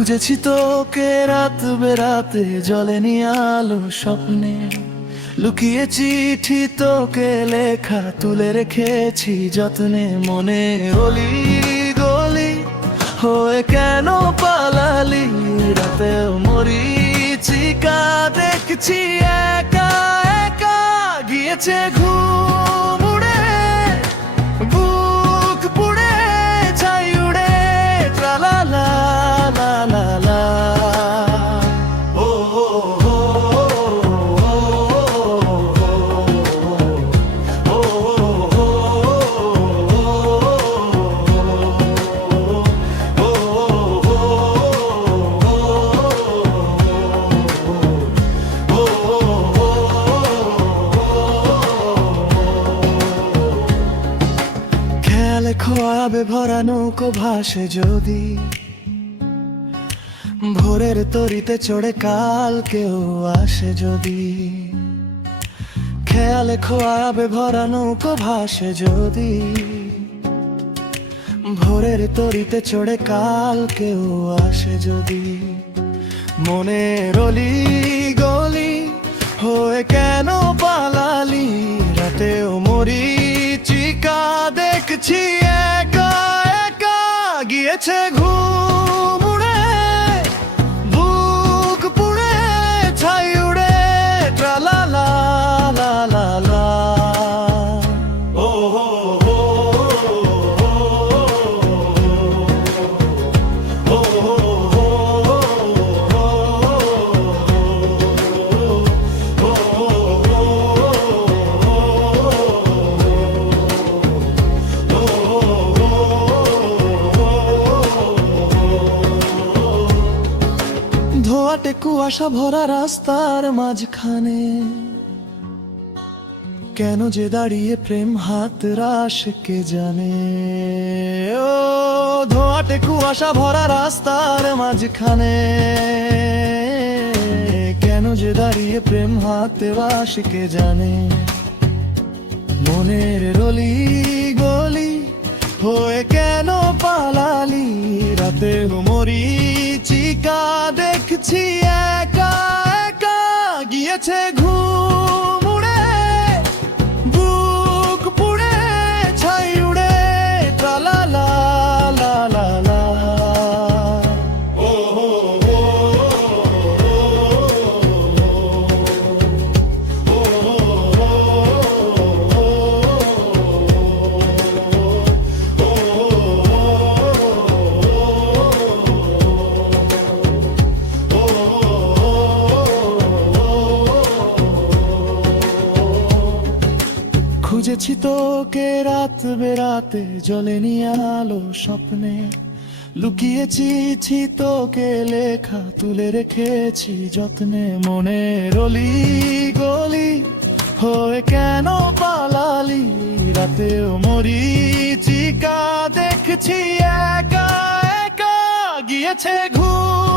খুঁজেছি তোকে রাত বেরাতে, জ্বলেনি আলো স্বপ্নে। লুকিয়ে চিঠি তোকে লেখা, তুলে রেখেছি যত্নে। মনে অলি গলি হয়ে কেন পালালি? রাতেও মরিচিকা দেখছি একা একা। গিয়েছে ঘুম উড়ে, বুক পুড়ে, ছাই উড়ে, ট্রালালা লা লা লা। ও ও ও খেয়ালে খোয়াবে ভরা নৌকো ভাসে যদি, ভোরের তরিতে চড়ে কাল কেউ আসে যদি। খেয়ালে খোয়াবে ভরা নৌকো ভাসে যদি, ভোরের তরিতে চড়ে কাল কেউ আসে যদি। মনে রলি গলি হয়ে কেন পালালি? রাতেও মরিচিকা দেখছি একা একা। গিয়েছে ঘুম উড়ে, বুক পুড়ে, ছাই উড়ে, ট্রালালা লা লা লা। ও হো হো ও হো হো ধোয়াটে কুয়াশা ভরা রাস্তার মাঝখানে, কেন যে দাঁড়িয়ে প্রেম হাত রাস কে জানে। ও ধোয়াটে কুয়াশা ভরা রাস্তার মাঝখানে, কেন যে দাঁড়িয়ে প্রেম হাত রাস কে জানে। মনের রলি গলি হয়ে কেন পালালি? রাতে মরিচিকা দেখছি একা একা। গিয়েছে ঘুম উড়ে, বুক পুড়ে, ছাই উড়ে, ট্রালালা লা লা লা। ও হো হো ও হো খুঁজেছি তোকে রাত বেরাতে, জ্বলেনি আলো স্বপ্নে। লুকিয়ে চিঠি তোকে লেখা, তুলে রেখেছি যত্নে। মনে রলি গলি হয়ে কেন পালালি? রাতেও মরিচিকা দেখছি একা একা। গিয়েছে ঘুম